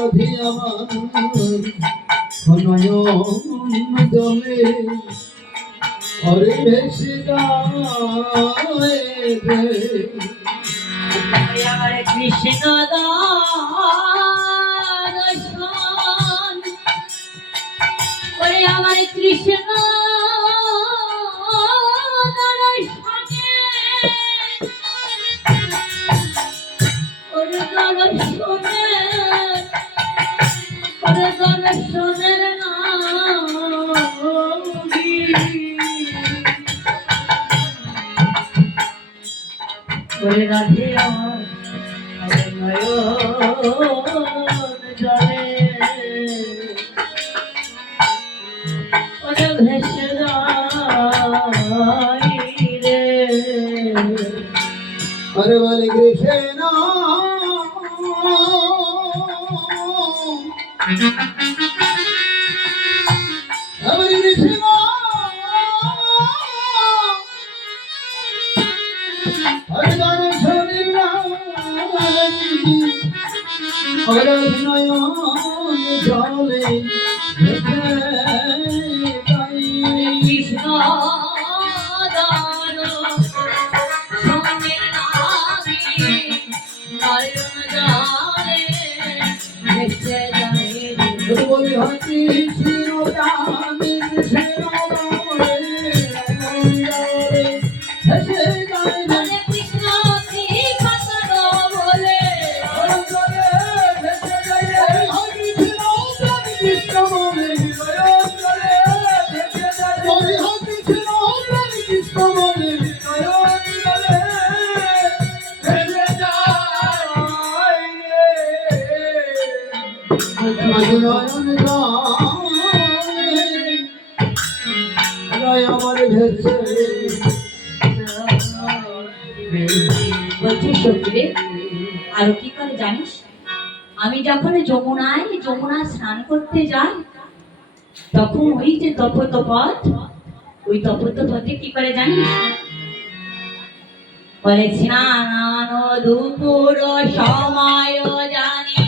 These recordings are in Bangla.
রাধে আমার নয়ন জলে হরে ভেসে যায় আমার কৃষ্ণ দর্শন ওরে আমার কৃষ্ণ দর্শনের রাধে আমার জলে ভেসে রে হরে বলে কৃষ্ণ হরে কৃষ্ণ হরে দর্শনের হরে নয়ন জলে কৃষ্ণ বলি হতি শিরোটানি আমার ভেসে বলছি সত্যি আর কি করে জানিস আমি যখন যমুনায় স্নান করতে যাই তখন ওই যে তপতপথ ওই তপতপথে কি করে জানিস বলে স্নান দুপুর সময় জানি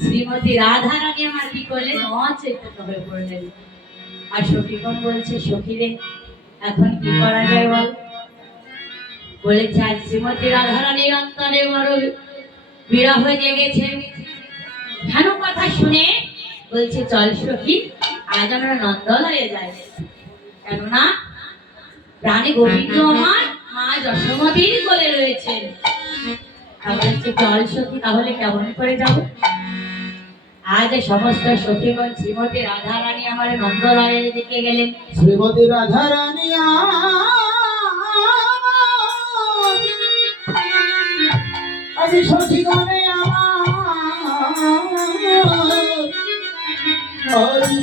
শ্রীমতী রাধা রানী আমার কি করলেন অচেতন হয়ে পড়লেন আর সখীগণ বলছে সখী রে এখন কি করা যায় বল বলেছে আজ শ্রীমতী রাধা রানীর অন্তরে বড় বিরহ জেগেছে কেন কথা শুনে বলছে চল সখী আজ আমরা নন্দলায়ে যাই কেননা রানী গোবিন্দ আমার মা যশোমতীর কোলে রয়েছেন বলছে চল সখী তাহলে কেমন করে যাব আজ সমস্ত সখীগণ শ্রীমতী রাধা রানী আমার নন্দলালের দিকে গেলেন। শ্রীমতী রাধা রানী আমি সখীগণে আমার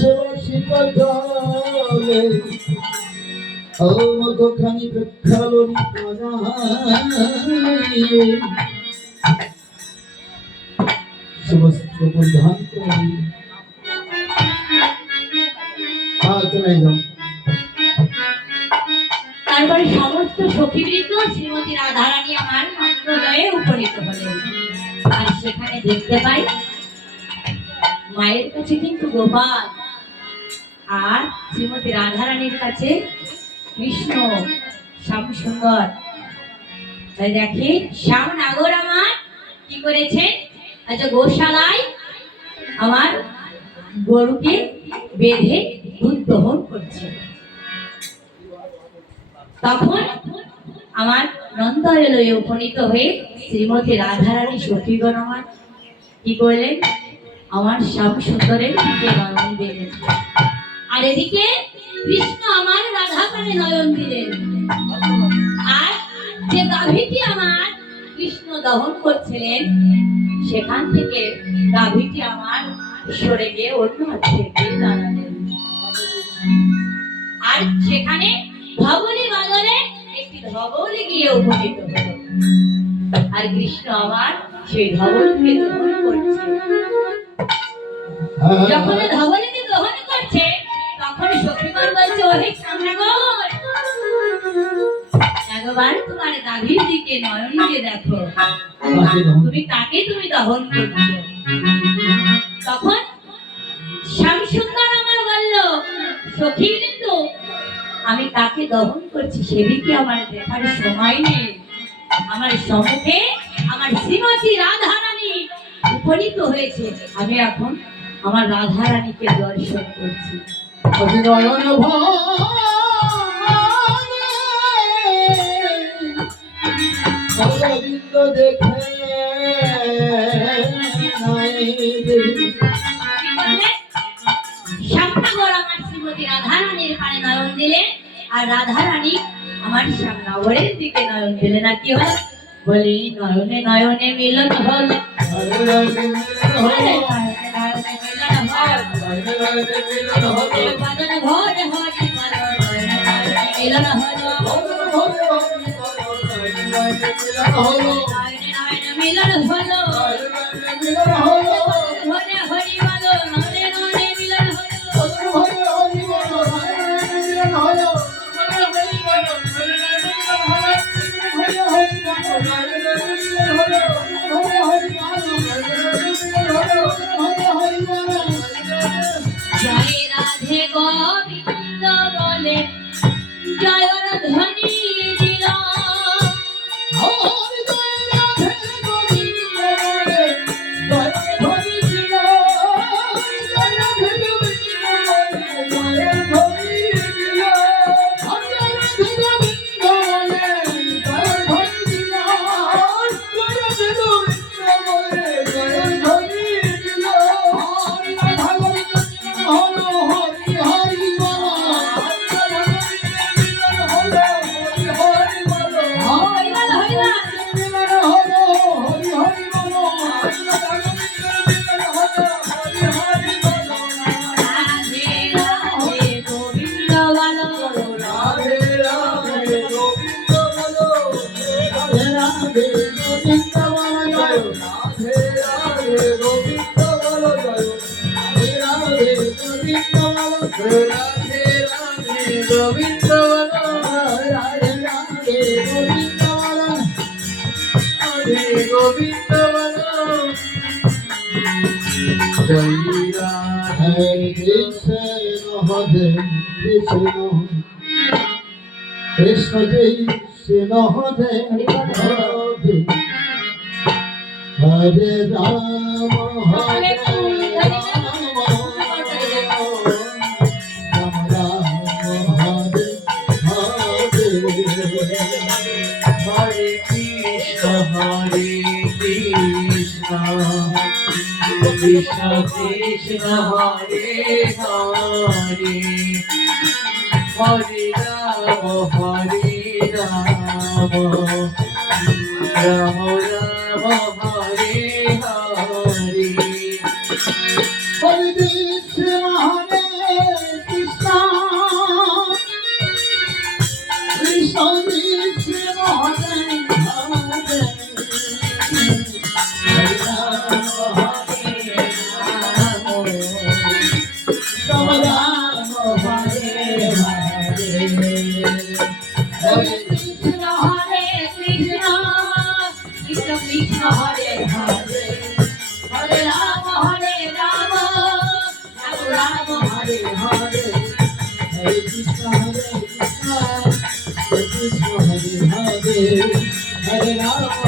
সরসিত জলে খানি প্রেক্ষালনি সমস্ত পরিধান করি তারপরে সমস্ত সখীবৃন্দ শ্রীমতী রাধা রানী আমার নন্দলয়ে উপনীত হলেন। আর সেখানে দেখতে পাই মায়ের কাছে কিন্তু গোপাল, আর শ্রীমতী রাধা রানীর কাছে কৃষ্ণ শ্যাম সুন্দর। তাই দেখি শ্যাম নাগর আমার কি করেছে, আচ্ছা গোশালায় আমার গরুকে বেঁধে দুধ দহন করছে। তখন আমার নন্দলালয়ে উপনীত হয়ে শ্রীমতী রাধা রানী সখীগণ আমার কি করলেন, আমার শ্যাম সুন্দরের দিকে নয়ন দিলেন। আর এদিকে কৃষ্ণ আমার রাধা কানে নয়ন দিলেন। আর যে গাভীটি আমার কৃষ্ণ দহন করছিলেন সেখান থেকে গাভীটি আমার সরে গিয়ে অন্য হাতে দাঁড়ালেন। আর সেখানে ধবলি বাদলে একটি ধবলি গিয়ে উপনীত হলো। আর কৃষ্ণ আমার সেই ধবলকে দহন করছে। যখন ধবলিকে দহন করছে তখন সখীগণ বলছে, ওহে শ্যামনগর, একবার তোমার গাভীর দিকে নয়ন দিয়ে দেখো, তুমি তাকে তুমি দহন করছো। তখন শ্যাম সুন্দর আমার বলল, সখী কিন্তু আমি তাকে দহন করছি সেদিকে আমার দেখার সময় নেই। আমার সম্মুখে আমার শ্রীমতী রাধা রানী উপনীত হয়েছে, আমি এখন আমার রাধা রানীকে দর্শন করছি। দেখে শ্যামনগর আমার শ্রীমতী রাধা রানীর কানে নয়ন দিলেন, আর রাধা রানী আমার শ্যামনগরের দিকে নয়ন দিলেন। আর কি হল বলি, নয়নে নয়নে মিলন হল, মিলন হলো জয় রাধে গোবিন্দ বলে জয় ধ্বনি দিল। কৃষ্ণ কৃষ্ণ হরে হরে হরে রাম হরে Hare Krishna কৃষ্ণ কৃষ্ণ হরে হরে হরে রাম রাম রাম হরে হরে হরে কৃষ্ণ হরে কৃষ্ণ কৃষ্ণ কৃষ্ণ হরে হরে হরে রাম রাম হরে হরে হরে কৃষ্ণ হরে কৃষ্ণ কৃষ্ণ কৃষ্ণ হরে হরে হরে রাম রাম রাম হরে হরে হরে কৃষ্ণ হরে কৃষ্ণ কৃষ্ণ হরে হরে হরে রাম